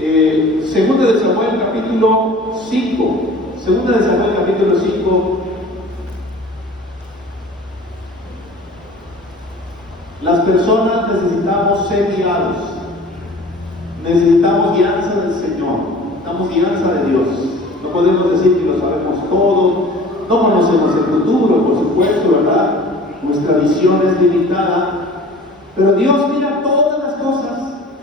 Segunda de Samuel capítulo 5. Segunda de Samuel capítulo 5. Las personas necesitamos ser guiados. Necesitamos guianza del Señor. Necesitamos guianza de Dios. No podemos decir que lo sabemos todo. No conocemos el futuro, por supuesto, ¿verdad? Nuestra visión es limitada. Pero Dios mira todas las cosas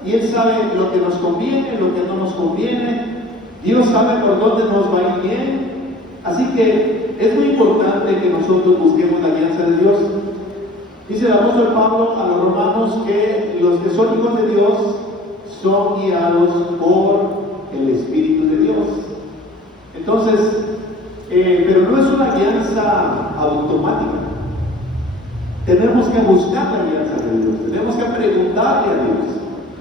y Él sabe lo que nos conviene, lo que no nos conviene. Dios sabe por dónde nos va a ir bien. Así que es muy importante que nosotros busquemos la guianza de Dios. Dice el apóstol Pablo a los romanos que los que son hijos de Dios son guiados por el Espíritu de Dios. Entonces, pero no es una guianza automática. Tenemos que buscar la guianza de Dios, tenemos que preguntarle a Dios,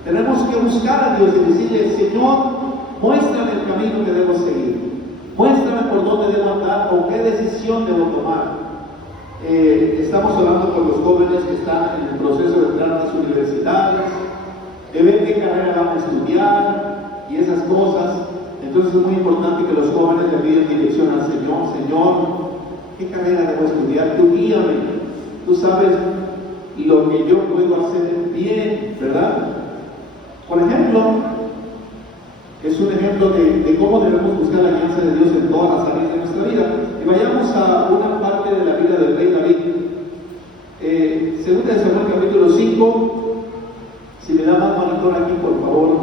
tenemos que buscar a Dios y decirle: Señor, muéstrame el camino que debo seguir, muéstrame por dónde debo andar o qué decisión debo tomar. Estamos hablando con los jóvenes que están en el proceso de entrar a las universidades, de ver qué carrera van a estudiar y esas cosas. Entonces es muy importante que los jóvenes le pidan dirección al Señor. Señor, ¿qué carrera debo estudiar? Tú guíame. Tú sabes lo que yo puedo hacer bien, ¿verdad? Por ejemplo, es un ejemplo de cómo debemos buscar la guianza de Dios en todas las áreas de nuestra vida. Y vayamos a una parte de la vida del rey David. Segunda de Samuel capítulo 5. Si me da más monitor aquí, por favor.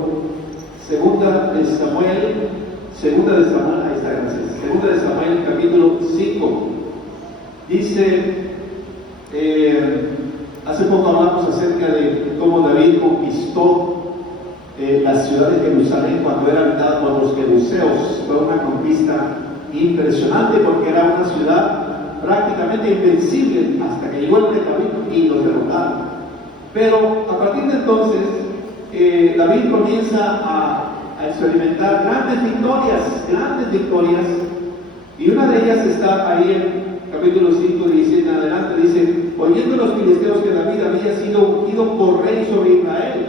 Segunda de Samuel, ahí está, gracias. Segunda de Samuel capítulo 5. Dice, hace poco hablamos acerca de cómo David conquistó la ciudad de Jerusalén cuando era habitada por los jebuseos. Fue una conquista impresionante porque era una ciudad prácticamente invencible hasta que llegó el rey David y los derrotaron. Pero a partir de entonces David comienza a experimentar grandes victorias, y una de ellas está ahí en capítulo 5, 17 en adelante. Dice: oyendo los filisteos que David había sido ungido por rey sobre Israel,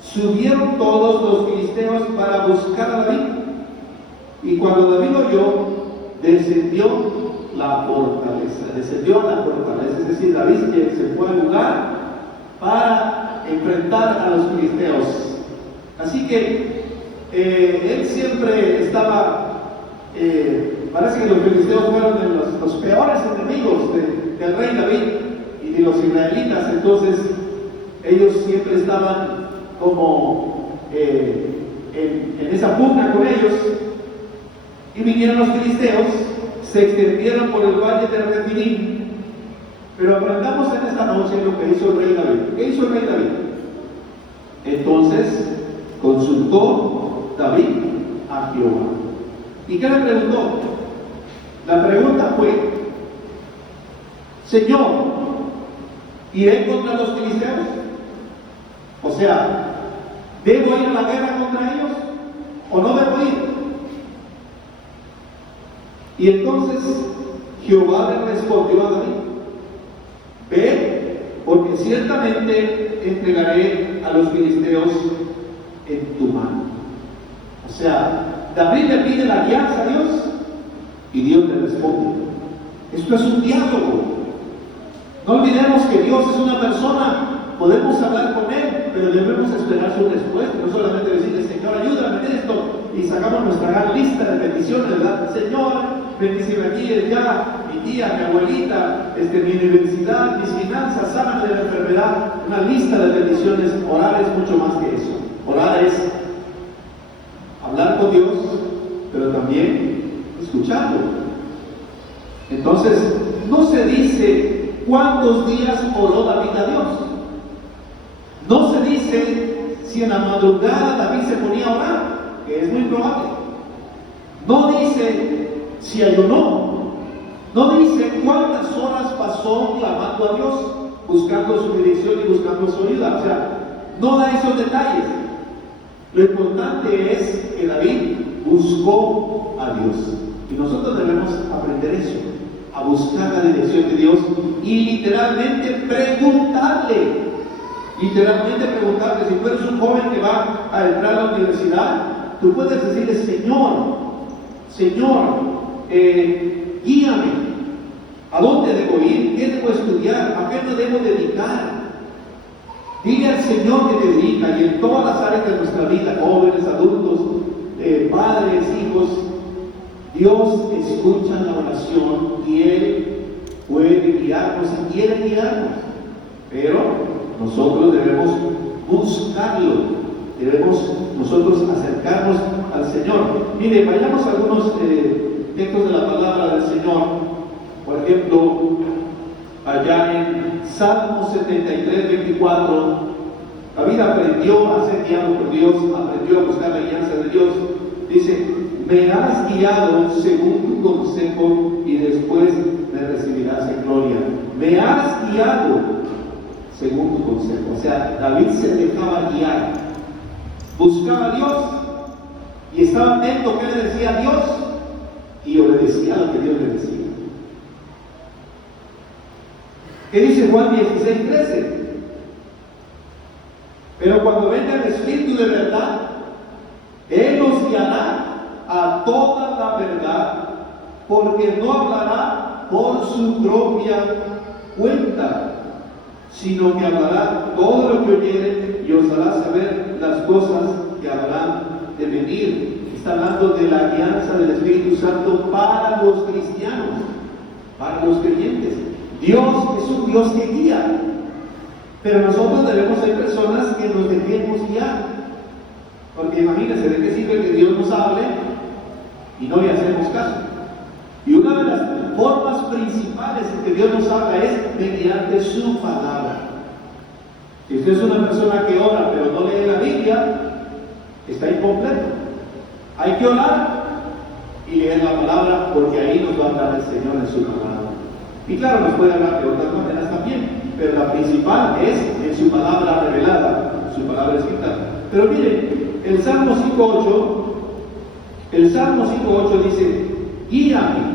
subieron todos los filisteos para buscar a David. Y cuando David oyó, descendió a la fortaleza, es decir, David se fue al lugar para enfrentar a los filisteos. Así que él siempre estaba, parece que los filisteos fueron de los peores enemigos del rey David y de los israelitas. Entonces ellos siempre estaban como en esa pugna con ellos. Y vinieron los filisteos, se extendieron por el valle de Refidim. Pero aprendamos en esta noche lo que hizo el rey David. ¿Qué hizo el rey David? Entonces consultó David a Jehová. ¿Y qué le preguntó? La pregunta fue: Señor, ¿iré contra los filisteos? O sea, ¿debo ir a la guerra contra ellos o no debo ir? Y entonces Jehová le respondió a David: ve, porque ciertamente entregaré a los filisteos en tu mano. O sea, David le pide la guianza a Dios y Dios le responde. Esto es un diálogo. No olvidemos que Dios es una persona. Podemos hablar con Él, pero debemos esperar su respuesta. No solamente decirle: Señor, ayúdame en esto, y sacamos nuestra gran lista de peticiones, ¿verdad? Señor, bendíceme aquí, allá, mi tía, mi abuelita, mi universidad, mis finanzas, sáname de la enfermedad. Una lista de peticiones. Orar es mucho más que eso. Orar es hablar con Dios, pero también escucharlo. Entonces, no se dice cuántos días oró David a Dios. No se dice si en la madrugada David se ponía a orar, que es muy probable. No dice si ayunó. No dice cuántas horas pasó clamando a Dios, buscando su dirección y buscando su ayuda. O sea, no da esos detalles. Lo importante es que David buscó a Dios. Y nosotros debemos aprender eso, a buscar la dirección de Dios y literalmente preguntarle. Literalmente preguntarte, si tú eres un joven que va a entrar a la universidad, tú puedes decirle, Señor, guíame, ¿a dónde debo ir? ¿Qué debo estudiar? ¿A qué me debo dedicar? Dile al Señor que te dirija, y en todas las áreas de nuestra vida, jóvenes, adultos, padres, hijos, Dios escucha la oración y Él puede guiarnos y quiere guiarnos, pero nosotros debemos buscarlo, debemos nosotros acercarnos al Señor. Mire, vayamos a algunos textos de la palabra del Señor. Por ejemplo, allá en Salmo 73, 24, David aprendió a ser guiado por Dios, aprendió a buscar la guianza de Dios. Dice, me has guiado según tu consejo y después me recibirás en gloria. Me has guiado según tu consejo. O sea, David se dejaba guiar, buscaba a Dios y estaba atento a qué le decía a Dios y obedecía a lo que Dios le decía. ¿Qué dice Juan 16:13? Pero cuando venga el Espíritu de verdad, Él nos guiará a toda la verdad, porque no hablará por su propia cuenta, sino que hablará todo lo que oyere y os hará saber las cosas que habrán de venir. Está hablando de la guianza del Espíritu Santo para los cristianos, para los creyentes. Dios es un Dios que guía, pero nosotros debemos ser personas que nos dejemos guiar. Porque imagínense, ¿de qué sirve que Dios nos hable y no le hacemos caso? Y una de las formas principales en que Dios nos habla es mediante su palabra. Si usted es una persona que ora pero no lee la Biblia, está incompleto. Hay que orar y leer la palabra, porque ahí nos va a hablar el Señor en su palabra. Y claro, nos puede hablar de otras maneras también, pero la principal es en su palabra revelada, su palabra escrita. Pero miren, el Salmo 5:8 dice, guíame,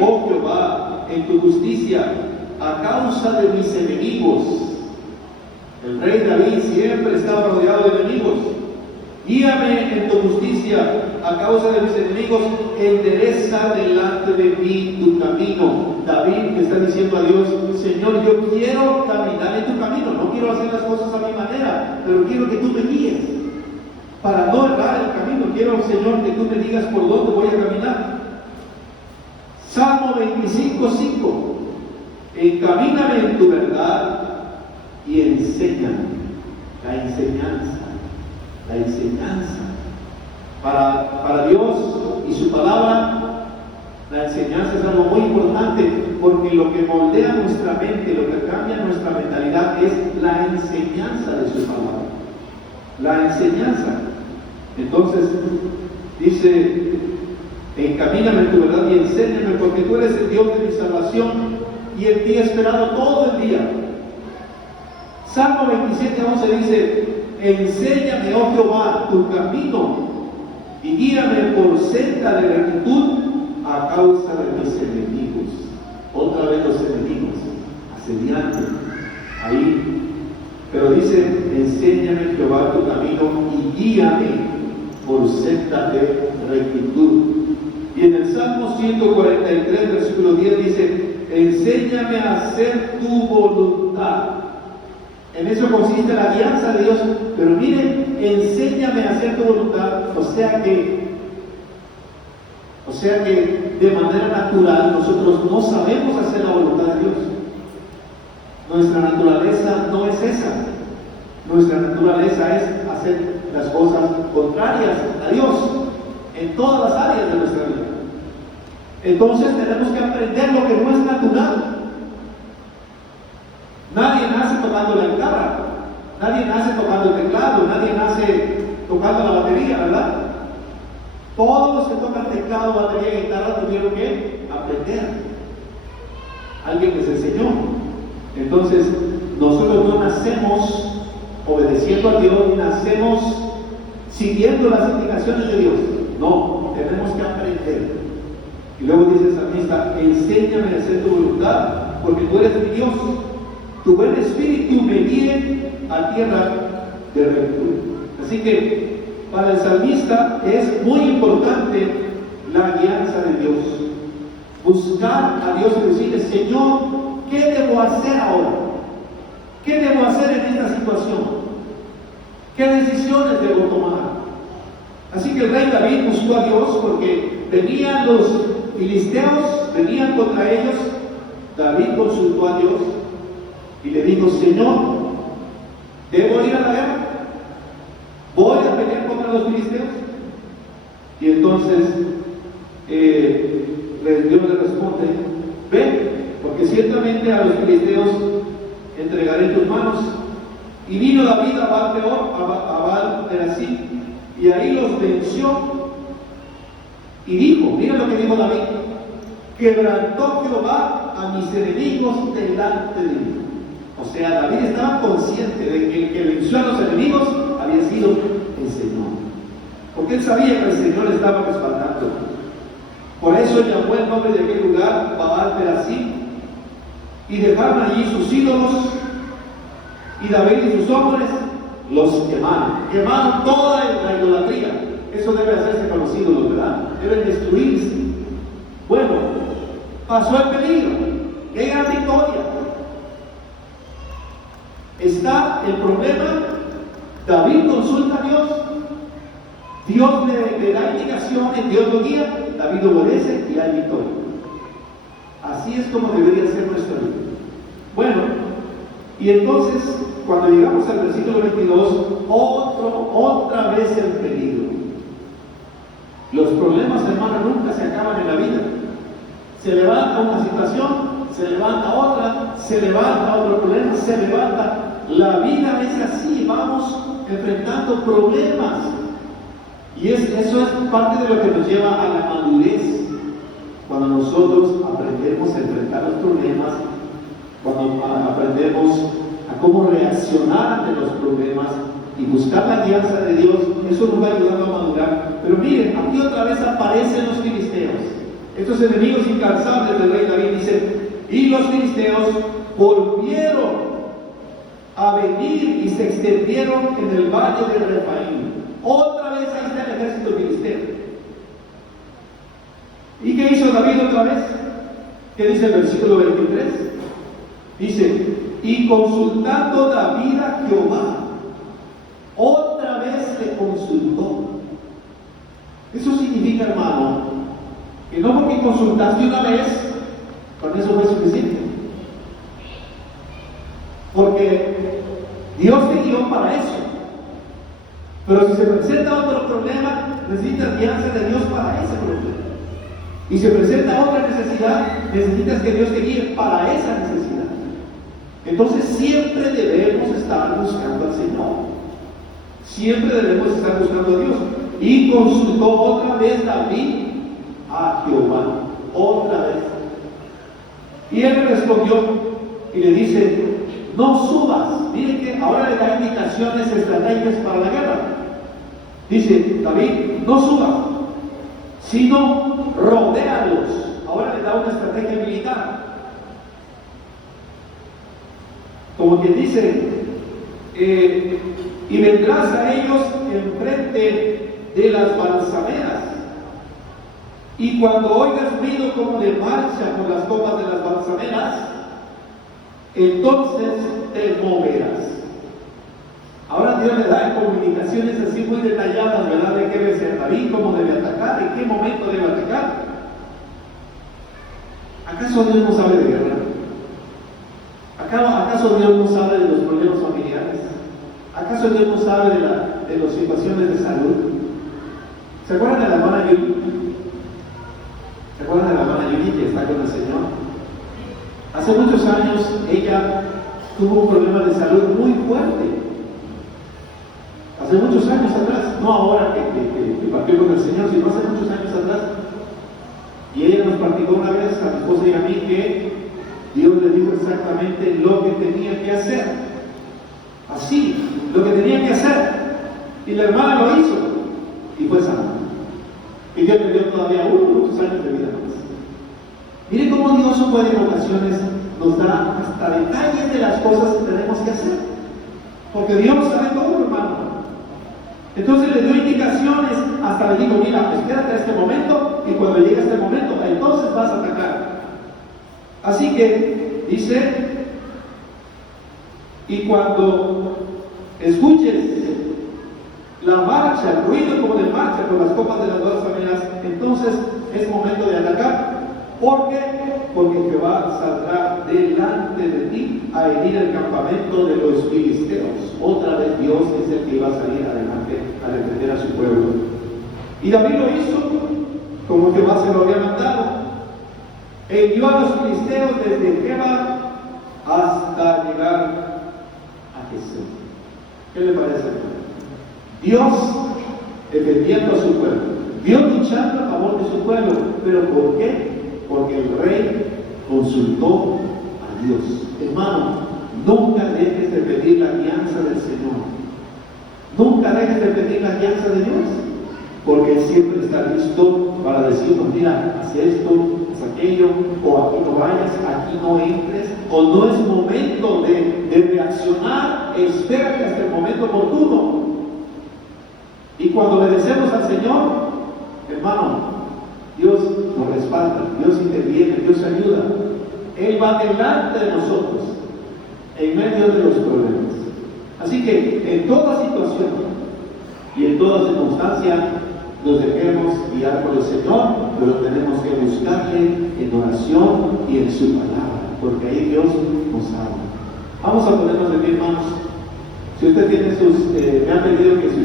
oh Jehová, en tu justicia, a causa de mis enemigos. El rey David siempre estaba rodeado de enemigos. Guíame en tu justicia, a causa de mis enemigos, endereza delante de mí tu camino. David le está diciendo a Dios, Señor, yo quiero caminar en tu camino, no quiero hacer las cosas a mi manera, pero quiero que tú me guíes para no errar el camino. Quiero, Señor, que tú me digas por dónde voy a caminar. Salmo 25:5, encamíname en tu verdad y enséñame. La enseñanza. Para Dios y su palabra, la enseñanza es algo muy importante, porque lo que moldea nuestra mente, lo que cambia nuestra mentalidad es la enseñanza de su palabra. La enseñanza. Entonces, dice, encamíname en tu verdad y enséñame, porque tú eres el Dios de mi salvación y en ti he esperado todo el día. Salmo 27:11 dice, enséñame, oh Jehová, tu camino y guíame por senda de rectitud a causa de mis enemigos. Otra vez los enemigos, asediando ahí. Pero dice, enséñame, Jehová, tu camino y guíame por senda de rectitud. Y en el Salmo 143, versículo 10 dice, enséñame a hacer tu voluntad. En eso consiste la guianza de Dios. Pero miren, enséñame a hacer tu voluntad. O sea que de manera natural nosotros no sabemos hacer la voluntad de Dios. Nuestra naturaleza no es esa. Nuestra naturaleza es hacer las cosas contrarias a Dios en todas las áreas de nuestra vida. Entonces tenemos que aprender lo que no es natural. Nadie nace tocando la guitarra, nadie nace tocando el teclado, nadie nace tocando la batería, ¿verdad? Todos los que tocan teclado, batería y guitarra tuvieron que aprender. Alguien les enseñó. Entonces, nosotros no nacemos obedeciendo a Dios, ni nacemos siguiendo las indicaciones de Dios. No, tenemos que aprender. Y luego dice el salmista, enséñame a hacer tu voluntad, porque tú eres mi Dios. tu buen espíritu me guíe a tierra de rectitud. Así que para el salmista es muy importante la guianza de Dios. Buscar a Dios y decirle: Señor, ¿qué debo hacer ahora? ¿Qué debo hacer en esta situación? ¿Qué decisiones debo tomar? Así que el rey David buscó a Dios porque venían los filisteos, venían contra ellos. David consultó a Dios y le dijo: Señor, ¿debo ir a la guerra? ¿Voy a pelear contra los filisteos? Y entonces Dios le responde: ven, porque ciertamente a los filisteos entregaré en tus manos. Y vino David a Baal-peor, a Baal-perasim, y ahí los venció. Y dijo, mira lo que dijo David: quebrantó Jehová a mis enemigos delante de mí. O sea, David estaba consciente de que el que venció a los enemigos había sido el Señor, porque él sabía que el Señor estaba respaldando. Por eso llamó el nombre de aquel lugar Baal-perasim, y dejaron allí sus ídolos, y David y sus hombres los quemaron toda la idolatría. Eso debe hacerse con los ídolos, ¿verdad? Deben destruirse. Bueno, pasó el peligro, llega la victoria. Está el problema. David consulta a Dios, Dios le da indicaciones, Dios lo guía, David obedece y hay victoria. Así es como debería ser nuestra vida. Bueno, y entonces cuando llegamos al versículo 22, otra vez el peligro. Los problemas, hermano, nunca se acaban en la vida. Se levanta una situación, se levanta otra, se levanta otro problema, se levanta. La vida es así, vamos enfrentando problemas. Y eso es parte de lo que nos lleva a la madurez. Cuando nosotros aprendemos a enfrentar los problemas, cuando aprendemos a cómo reaccionar ante los problemas y buscar la guianza de Dios, eso nos va ayudando a madurar. Pero miren, aquí otra vez aparecen los filisteos, estos enemigos incansables del rey David. Dice: y los filisteos volvieron a venir y se extendieron en el valle de Refaim. Otra vez ahí está el ejército filisteo. ¿Y qué hizo David otra vez? ¿Qué dice el versículo 23? Dice: y consultando David a Jehová, otra vez le consultó. Eso significa, hermano, que no porque consultaste una vez, con eso fue suficiente. Porque Dios te guió para eso. Pero si se presenta otro problema, necesitas guianza de Dios para ese problema. Y si se presenta otra necesidad, necesitas que Dios te guíe para esa necesidad. Entonces siempre debemos estar buscando al Señor. Siempre debemos estar buscando a Dios. Y consultó otra vez David a Jehová. Otra vez. Y él respondió y le dice: no subas. Miren que ahora le da indicaciones estratégicas para la guerra. Dice David: no subas, sino rodéalos. Ahora le da una estrategia militar. Como quien dice: y vendrás a ellos enfrente de las balsameras, y cuando oigas ruido como de marcha por las copas de las balsameras, entonces te moverás. Ahora Dios le da comunicaciones así muy detalladas, ¿verdad? De qué debe ser David, cómo debe atacar, en qué momento debe atacar. ¿Acaso Dios no sabe de guerra? ¿Acaso Dios no sabe de los problemas familiares? ¿Acaso Dios no sabe de las situaciones de salud? ¿Se acuerdan de la hermana Yuri? ¿Se acuerdan de la hermana Yuri que está con el Señor? Hace muchos años ella tuvo un problema de salud muy fuerte. Hace muchos años atrás, no ahora que partió con el Señor, sino hace muchos años atrás. Y ella nos platicó una vez a mi esposa y a mí que Dios le dijo exactamente lo que tenía que hacer. Así, lo que tenía que hacer. Y la hermana lo hizo y fue sana. Y Dios le dio todavía muchos años de vida más. Miren cómo Dios puede en ocasiones nos da hasta detalles de las cosas que tenemos que hacer. Porque Dios sabe todo, hermano. Entonces le dio indicaciones, hasta le digo, mira, espérate a este momento, y cuando llegue este momento, entonces vas a atacar. Así que, dice, y cuando escuches la marcha, el ruido como de marcha con las copas de las dos familias, entonces es momento de atacar. ¿Por qué? Porque Jehová saldrá delante de ti a herir el campamento de los filisteos. Otra vez Dios es el que iba a salir adelante a defender a su pueblo. Y David lo hizo como Jehová se lo había mandado. E hirió a los filisteos desde Geba hasta llegar a Jesús. ¿Qué le parece, hermano? Dios defendiendo a su pueblo, Dios luchando a favor de su pueblo. ¿Pero por qué? Porque el rey consultó a Dios. Hermano, nunca dejes de pedir la alianza del Señor. Nunca dejes de pedir la alianza de Dios, porque Él siempre está listo para decirnos, mira, haz esto, haz aquello, o aquí no vayas, aquí no entres, o no es momento de reaccionar, espérate hasta el momento oportuno. Y cuando obedecemos al Señor, hermano, Dios nos respalda, Dios interviene, Dios ayuda. Él va delante de nosotros, en medio de los problemas. Así que en toda situación y en toda circunstancia nos dejemos guiar por el Señor, pero tenemos que buscarle en oración y en su palabra, porque ahí Dios nos ama. Vamos a ponernos de pie, hermanos. Si usted tiene sus, me han pedido que si